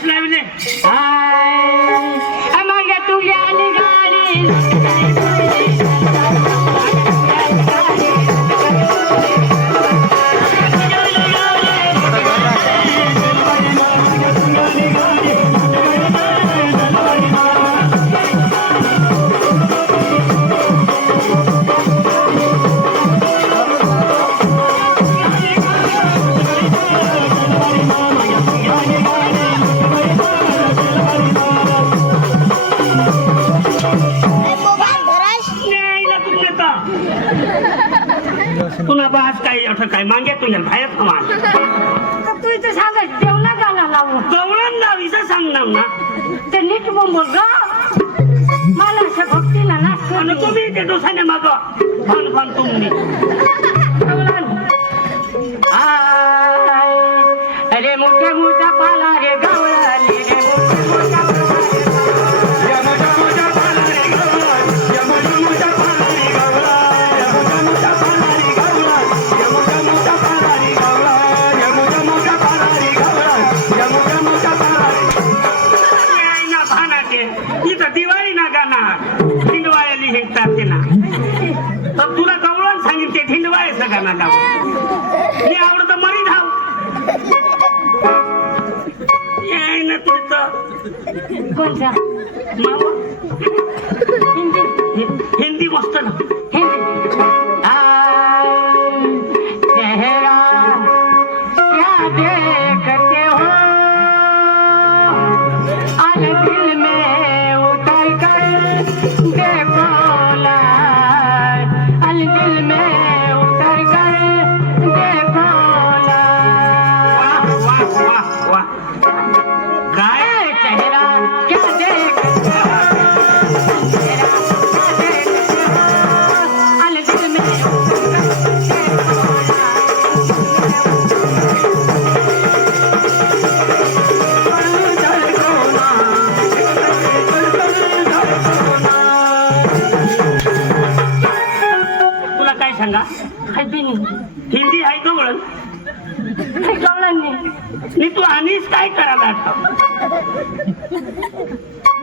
कशी लावले मग तुझ्या तुला बाज काही असं काय मागे तुझ्या बाहेर समान तू इथं सांगायचं जेवणा गाला लावू गवळण लावीचं सांगणार ना ते नीट बोल ग मला असं भक्तीला नाच आणि तुम्ही ते डोसाने माग फन फन तुम्ही अरे मोठ्या मोठा पाला रे गवळाली रे मोठ्या दिवाळी ना गाणार हिंदवाळ्याली हेकतात ते ना तर तुला गवळण सांगितले हिंदवाळ्याचं गाणं गाव मी आवडतं मरी धाव याय ना तुझं कोणता मामा हिंदी हिंदी मस्त ना हिंदी चेहरा क्या देखते हो अल दिल में उतर कर देखो अल दिल में उतर कर देखो वाह वाह वाह वाह काय चेहरा क्या देखते हो अल दिल में तुला काय सांगा हिंदी आहे गवळण मी तू आणीस काय करायला आता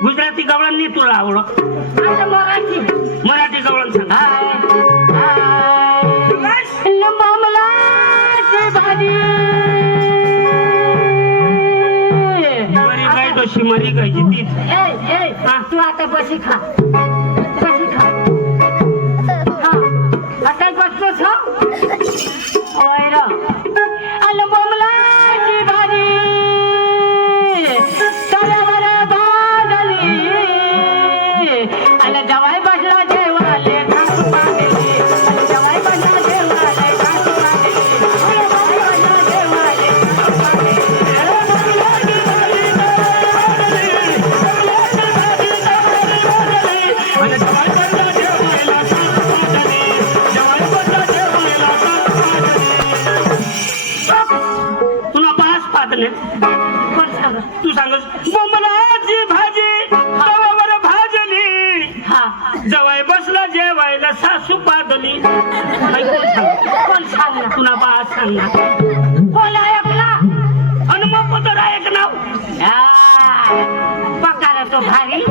गुजराती गवळण तुला आवडत मराठी मराठी गवळण सांग मरी गाय कशी मरी गायची तीच तू आता बशी खा बशी खा हा आता बसतोस होय र अल बोमलाची भाजी तव्यावर भाजली अल जवाई बसला जेवाले घास पाडली जवाई बसला जेवाले घास पाडली जवाई बसला जेवाले घास तुला पाच पातले कोण सांग तू सांगस बोंबलाची भाजी तव्यावर भाजली हा जवाय बसला जेवायला सासू पादली कोण सांगला तुला बाज सांगणार कोण ऐकला हनुमान पत्र ऐक नाव पकारा तो भारी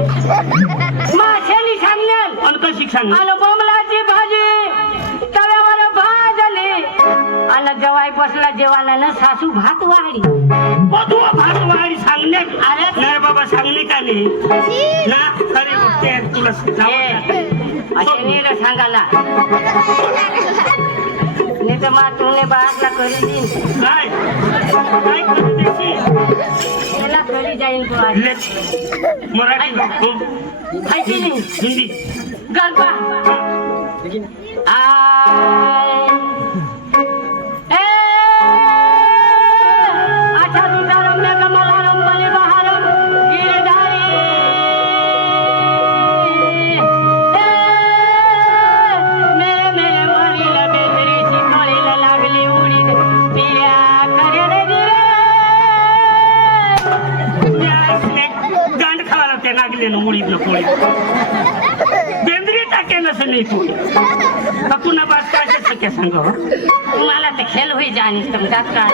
माशाली सांगेल आणि कशी सांग आलं बोंबलाची भाजी तव्यावर भाजली आलं जवाई बसला जेवायला ना सासू भात वाढली तू भात वाढी सांगणे अरे नाही बाबा सांगणे का नाही ना खरी गोष्ट आहे तुला सांगायला नाही तर मग तुने बाहेरला करी देईन काय काय करू देशी त्याला करी जाईन तू आज मराठी माहिती नाही हिंदी गरबा अच्छा दूसरा रम्य कमलारम बलि बहारम गिरधारी मेरे मेरे वरील बेदरीची कळीला लागली उडीद पिया करे रे गांड खावायला ते लागले ना मुळीत पोळी बेंद्री टाके नसेल तू पुन्हा बात काय सख्या सांग मला तर खेळ होई जाणीस तर जात का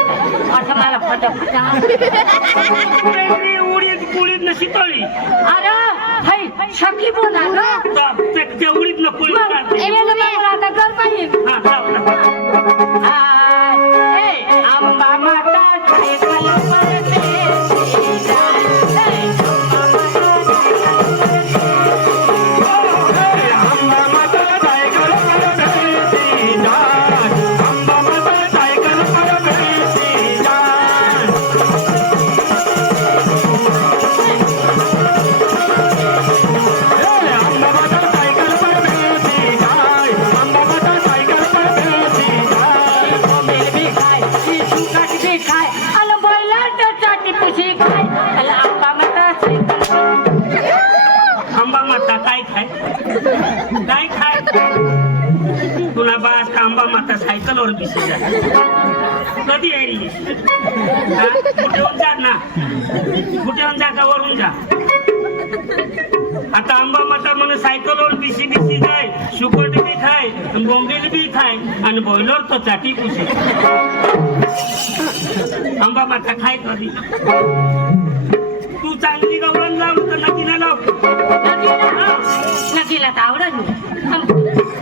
असं मला फटाफट उडीत कुळीत न शितळी अरे हाय शकी बोला ना त्या उडीत न कुळीत काढते. आता कर पाहिजे हा, लाव. आंबा माता आंबा माता काय खाय काय खाय तुला बास का आंबा माता सायकलवर दिसत आहे कधी येईल कुठेहून जा ना कुठेहून जा का वरून जा आता आंबा माता म्हणून सायकलवर बिसी बिसी जाय सुकट बी खाय बोंबील बी खाय आणि बॉयलर तो चाटी पुसे आंबा माता खाय कधी तू चांगली गवळण लाव तर नदीला लाव नदीला तर आवडत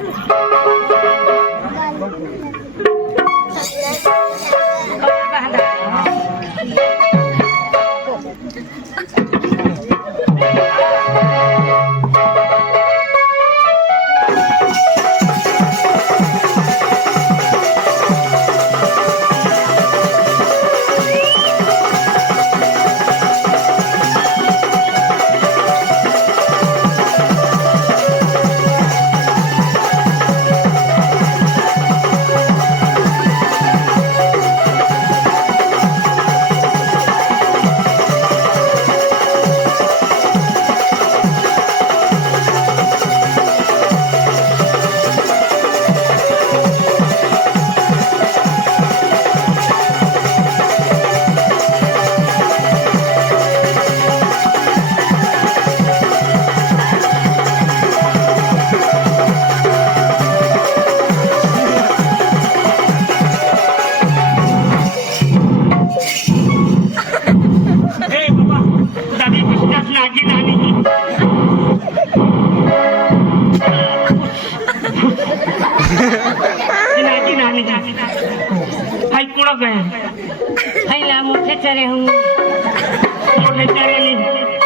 मोठे चरे हूँ मोठे चरेली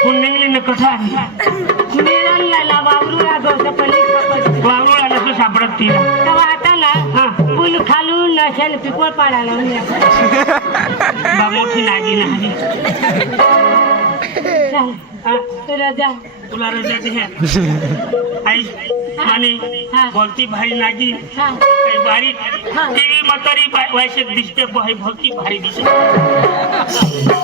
पुण्यंगली न कथा मेरा लाला बाबरूला गौतपल्ली वावळा नसू सापडत तिला तेव्हा आता ना फुल खालून नशन पिपळ पाडायला बा मोठी नागी नाही रजा तुला रजा दे आई आणि बोलती भारी नागी काही बारीक टीव्ही म्हातारी वायशेत दिसते भाई भलती भारी दिसते